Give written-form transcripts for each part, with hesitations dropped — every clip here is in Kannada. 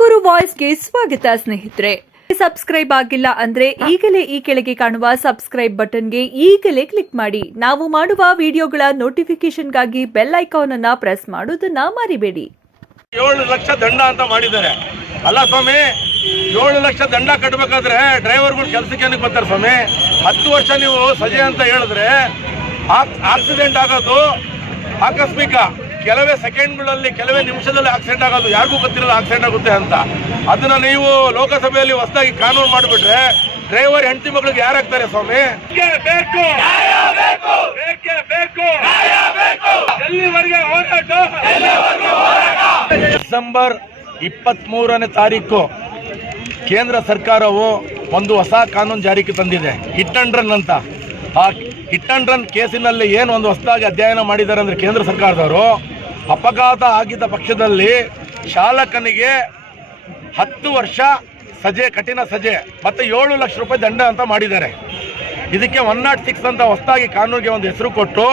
ತುಮಕೂರು ವಾಯ್ಸ್ಗೆ ಸ್ವಾಗತ ಸ್ನೇಹಿತರೆ. ಸಬ್ಸ್ಕ್ರೈಬ್ ಆಗಿಲ್ಲ ಅಂದ್ರೆ ಈಗಲೇ ಈ ಕೆಳಗೆ ಕಾಣುವ ಸಬ್ಸ್ಕ್ರೈಬ್ ಬಟನ್ಗೆ ಈಗಲೇ ಕ್ಲಿಕ್ ಮಾಡಿ. ನಾವು ಮಾಡುವ ವಿಡಿಯೋಗಳ ನೋಟಿಫಿಕೇಶನ್ಗಾಗಿ ಬೆಲ್ ಐಕಾನ್ ಅನ್ನ ಪ್ರೆಸ್ ಮಾಡೋದನ್ನ ಮರಿಬೇಡಿ. 7 ಲಕ್ಷ ದಂಡ ಅಂತ ಮಾಡಿದ್ದಾರೆ. ಅಲ್ಲ ಸ್ವಾಮಿ, 7 ಲಕ್ಷ ದಂಡ ಕಟ್ಟಬೇಕಾದ್ರೆ ಡ್ರೈವರ್ಗಳು ಕೆಲಸಕ್ಕೆ ಏನಕ್ಕೆ ಬರ್ತಾರೆ ಸ್ವಾಮಿ? 10 ವರ್ಷ ನೀವು ಸಜೆ ಅಂತ ಹೇಳಿದ್ರೆ ಆಕ್ಸಿಡೆಂಟ್ ಆಗೋದು ಆಕಸ್ಮಿಕ, ಕೆಲವೇ ಸೆಕೆಂಡ್ಗಳಲ್ಲಿ ಕೆಲವೇ ನಿಮಿಷದಲ್ಲಿ ಆಕ್ಸಿಡೆಂಟ್ ಆಗೋದು, ಯಾರಿಗೂ ಗೊತ್ತಿರಲ್ಲ ಆಕ್ಸಿಡೆಂಟ್ ಆಗುತ್ತೆ ಅಂತ. ಅದನ್ನ ನೀವು ಲೋಕಸಭೆಯಲ್ಲಿ ಹೊಸದಾಗಿ ಕಾನೂನು ಮಾಡಿಬಿಟ್ರೆ ಡ್ರೈವರ್ ಹೆಂಡತಿ ಮಕ್ಕಳಿಗೆ ಯಾರಾಗ್ತಾರೆ ಸ್ವಾಮಿ? ಡಿಸೆಂಬರ್ 23ನೇ ತಾರೀಕು ಕೇಂದ್ರ ಸರ್ಕಾರವು ಒಂದು ಹೊಸ ಕಾನೂನು ಜಾರಿಗೆ ತಂದಿದೆ, ಹಿಟ್ ಅಂಡ್ ರನ್ ಅಂತ. ಆ ಹಿಟ್ ಅಂಡ್ ರನ್ ಕೇಸಿನಲ್ಲಿ ಏನು ಒಂದು ಹೊಸದಾಗಿ ಅಧ್ಯಯನ ಮಾಡಿದ್ದಾರೆ ಅಂದರೆ ಕೇಂದ್ರ ಸರ್ಕಾರದವರು, ಅಪಘಾತ ಆಗಿದ್ದ ಪಕ್ಷದಲ್ಲಿ ಚಾಲಕನಿಗೆ 10 ವರ್ಷ ಸಜೆ, ಕಠಿಣ ಸಜೆ ಮತ್ತು 7 ಲಕ್ಷ ರೂಪಾಯಿ ದಂಡ ಅಂತ ಮಾಡಿದ್ದಾರೆ. ಇದಕ್ಕೆ 106 ಅಂತ ಹೊಸದಾಗಿ ಕಾನೂನಿಗೆ ಒಂದು ಹೆಸರು ಕೊಟ್ಟು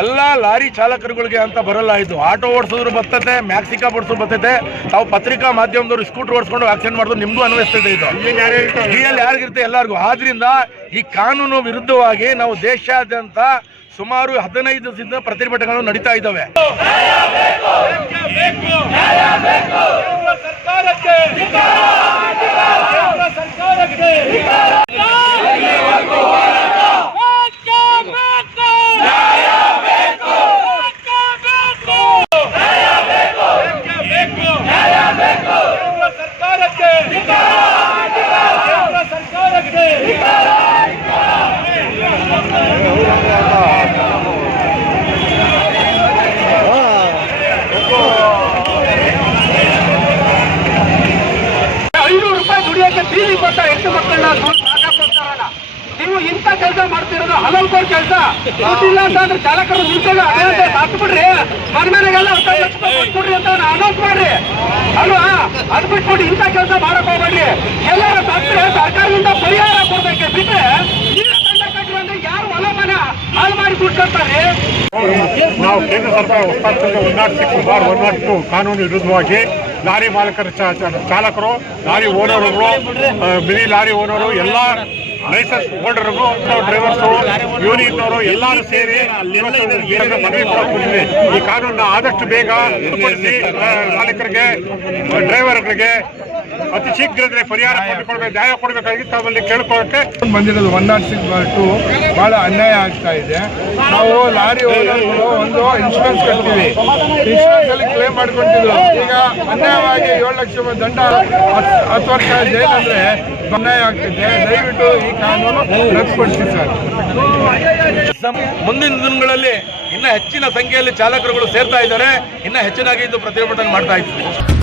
ಎಲ್ಲ ಲಾರಿ ಚಾಲಕರುಗಳಿಗೆ ಅಂತ ಬರಲ್ಲ. ಇದು ಆಟೋ ಓಡಿಸೋದ್ರು ಬರ್ತದೆ, ಮ್ಯಾಕ್ಸಿಕಾ ಓಡಿಸೋದು ಬರ್ತದೆ, ತಾವು ಪತ್ರಿಕಾ ಮಾಧ್ಯಮದವರು ಸ್ಕೂಟರ್ ಓಡಿಸ್ಕೊಂಡು ಆಕ್ಸಿಡೆಂಟ್ ಮಾಡೋದು ನಿಮಗೂ ಅನ್ವಯಿಸ್ತದೆ. ಇದು ರಿಯಲ್ ಯಾರಿಗಿರುತ್ತೆ ಎಲ್ಲರಿಗೂ. ಆದ್ರಿಂದ ಈ ಕಾನೂನು ವಿರುದ್ಧವಾಗಿ ನಾವು ದೇಶಾದ್ಯಂತ ಸುಮಾರು 15 ದಿವಸದಿಂದ ಪ್ರತಿಭಟನೆಗಳು ನಡೀತಾ ಇದ್ದಾವೆ. ಬೀದಿ ಕೊಟ್ಟ ಹೆಣ್ಣು ಮಕ್ಕಳನ್ನ ಸಾಕಾಗ್ತಾರಲ್ಲ, ನೀವು ಇಂಥ ಕೆಲಸ ಮಾಡ್ತಿರೋದು ಹಲವು ಕೆಲಸ. ದುಡ್ಡಿಲ್ಲ ಅಂತಂದ್ರೆ ಚಾಲಕರು ನಿಂತಾಗ ಹಾಕ್ಬಿಡ್ರಿ, ಮನೆಗೆಲ್ಲ ಕೊಡ್ರಿ ಅಂತ ಅನೌನ್ಸ್ ಮಾಡ್ರಿ ಅಲ್ವಾ. ಅದ್ ಬಿಟ್ಬಿಟ್ಟು ಇಂಥ ಕೆಲಸ ಮಾಡಕ್ ಹೋಗ್ಬೇಡ್ರಿ. ಎಲ್ಲರ ತಪ್ಪರೆ ಸರ್ಕಾರದಿಂದ ಪರಿಹಾರ ಕೊಡ್ಬೇಕೆ ಬಿಟ್ರೆ ದಂಡ ಕಟ್ಟಿ ಅಂದ್ರೆ ಯಾರು ಹೊಲ ಮನ ಹಾಳು ಮಾಡಿ ದುಡ್ಡು. ನಾವು ಕೇಂದ್ರ ಸರ್ಕಾರ ಹೊಸದಾಗಿ 106/102 ಕಾನೂನು ವಿರುದ್ಧವಾಗಿ ಲಾರಿ ಮಾಲಕರ ಚಾಲಕರು, ಲಾರಿ ಓನರ್ಗಳು, ಮಿನಿ ಲಾರಿ ಓನರು, ಎಲ್ಲ ಲೈಸೆನ್ಸ್ ಹೋಲ್ಡರ್ಗಳು, ಡ್ರೈವರ್ಸು, ಯೂನಿಯನ್ನವರು ಎಲ್ಲರೂ ಸೇರಿ ಮನವಿ ಕೊಟ್ಟಿದೆ. ಈ ಕಾನೂನನ್ನ ಆದಷ್ಟು ಬೇಗ ಮಾಲೀಕರಿಗೆ, ಡ್ರೈವರ್ಗಳಿಗೆ ಅತಿ ಶೀಘ್ರದಲ್ಲಿ ಪರಿಹಾರ ಕೊಡಬೇಕು, ನ್ಯಾಯ ಕೊಡಬೇಕಾಗಿ ತಮ್ಮಲ್ಲಿ ಕೇಳ್ಕೊಳ್ಳೋಕೆ ಬಂದಿರೋದು. 106/2 ಬಹಳ ಅನ್ಯಾಯ ಆಗ್ತಾ ಇದೆ. ನಾವು ಲಾರಿ ಓನರ್ಗಳು ಒಂದು ಇನ್ಶೂರೆನ್ಸ್ ಕಟ್ತೀವಿ, ಇನ್ಶೂರೆನ್ಸ್ ಅಲ್ಲಿ ಕ್ಲೇಮ್ ಮಾಡ್ಕೊಂತಿದ್ರು. ಈಗ ಅನ್ಯಾಯವಾಗಿ 7 ಲಕ್ಷ ದಂಡ, 10 ವರ್ಷ ಜೈಲು ಅಂದ್ರೆ ಅನ್ಯಾಯ ಆಗ್ತಿದೆ. ದಯವಿಟ್ಟು ಈ ಕಾನೂನು ರದ್ದುಪಡಿಸಿ ಸರ್. ಮುಂದಿನ ದಿನಗಳಲ್ಲಿ ಇನ್ನೂ ಹೆಚ್ಚಿನ ಸಂಖ್ಯೆಯಲ್ಲಿ ಚಾಲಕರುಗಳು ಸೇರ್ತಾ ಇದ್ದಾರೆ, ಇನ್ನೂ ಹೆಚ್ಚಿನಾಗಿ ಇದು ಪ್ರತಿಭಟನೆ ಮಾಡ್ತಾ ಇದ್ದಾರೆ.